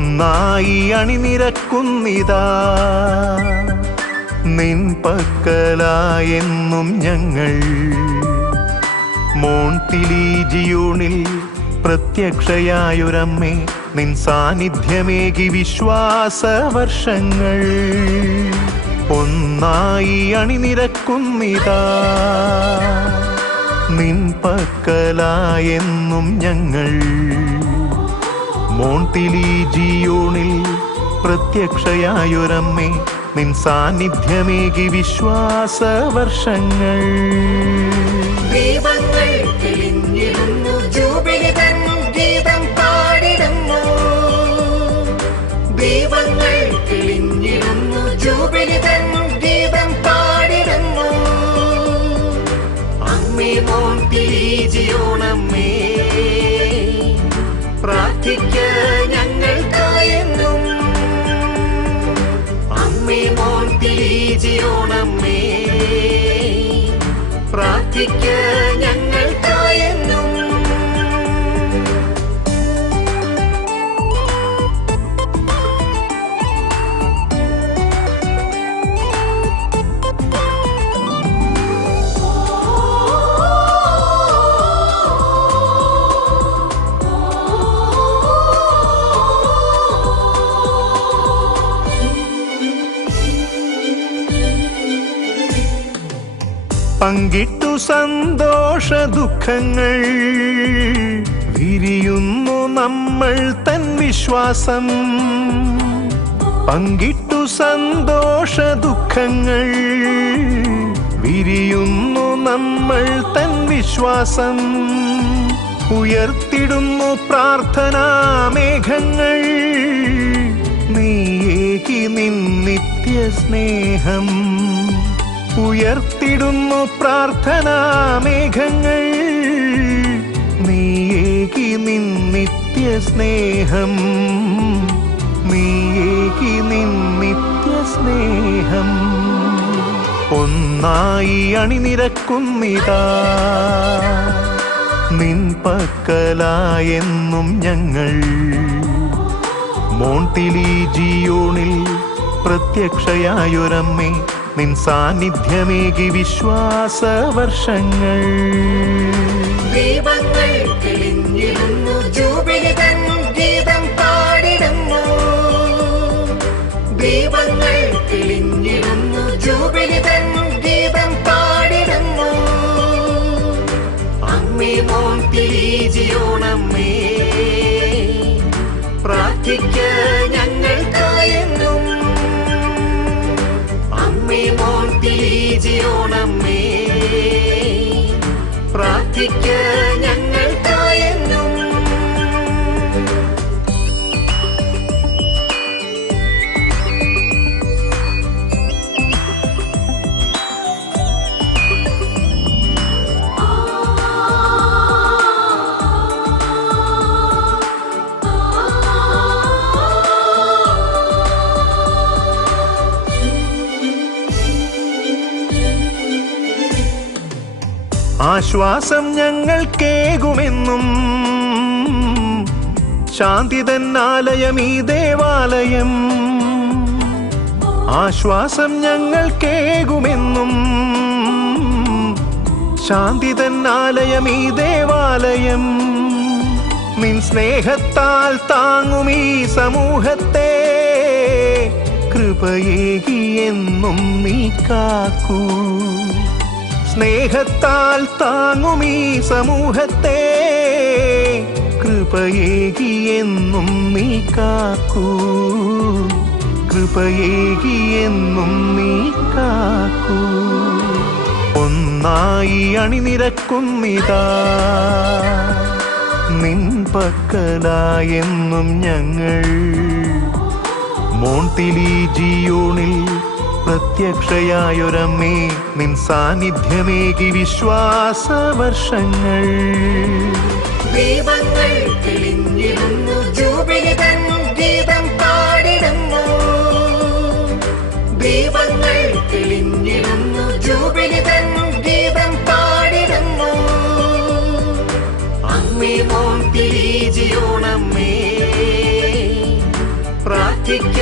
ഒന്നായി അണിനിരക്കുന്നിതാ. നിൻ പക്കലായെന്നും ഞങ്ങൾ മോൺതിലീജിയൂണിൽ പ്രത്യക്ഷയായൊരമ്മേ നിൻ സാന്നിധ്യമേകി വിശ്വാസവർഷങ്ങൾ ഒന്നായി അണിനിരക്കുന്നിതാ. നിൻ പക്കലായെന്നും ഞങ്ങൾ മോൺതിലീജിയോണിൽ പ്രത്യക്ഷയായൊരമ്മേ നിൻ സാന്നിധ്യമേകി വിശ്വാസ വർഷങ്ങൾ ഗീതം ജൂബിലി പങ്കിട്ടു സന്തോഷ ദുഃഖങ്ങൾ. വിരിയുന്നു നമ്മൾ തൻ വിശ്വാസം. പങ്കിട്ടു സന്തോഷ ദുഃഖങ്ങൾ. വിരിയുന്നു നമ്മൾ തൻ വിശ്വാസം. ഉയർത്തിടുന്നു പ്രാർത്ഥനാ മേഘങ്ങൾ. നിൻ നിത്യ സ്നേഹം ഉയർത്തിടുന്നു പ്രാർത്ഥനാ മേഘങ്ങൾ. നീയേകി നിൻ നിത്യ സ്നേഹം നീയേകി നിൻ നിത്യ സ്നേഹം ഒന്നായി അണിനിരക്കുന്നിതാ. നിൻ പക്കലായെന്നും ഞങ്ങൾ. മോൺതിലീജിയോണിൽ പ്രത്യക്ഷയായൊരമ്മേ നിൻ സാന്നിധ്യമേകി വിശ്വാസ വർഷങ്ങൾ ഗീതം ദീപങ്ങൾ ഗീതം പാടിടുന്നു. അമ്മേ മോൻ തിരിജിയോണമ്മേ പ്രാർത്ഥിക്ക ആശ്വാസം ഞങ്ങൾ കേകുമെന്നും ശാന്തി തന്നാലയം ഈ ദേവാലയം ആശ്വാസം ഞങ്ങൾ കേകുമെന്നും ശാന്തി തന്നാലയം ഈ ദേവാലയം നിൻ സ്നേഹത്താൽ താങ്ങും ഈ സമൂഹത്തെ കൃപയേകി എന്നും നീ കാക്കൂ. സ്നേഹത്താൽ താങ്ങും ഈ സമൂഹത്തെ. കൃപയേകി എന്നും നീ കാക്കൂ. കൃപയേകി എന്നും നീ കാക്കൂ. ഒന്നായി അണിനിരക്കുന്നിതാ നിൻ പക്കലായെന്നും ഞങ്ങൾ. മോൺതിലീജിയോണിൽ പ്രത്യക്ഷയായൊരമ്മേ നിൻ സാന്നിധ്യമേകി തെളിഞ്ഞിരുന്നു ജൂബിലി തൻ ഗീതം ഗീതം അമ്മേ പ്രാർത്ഥിക്ക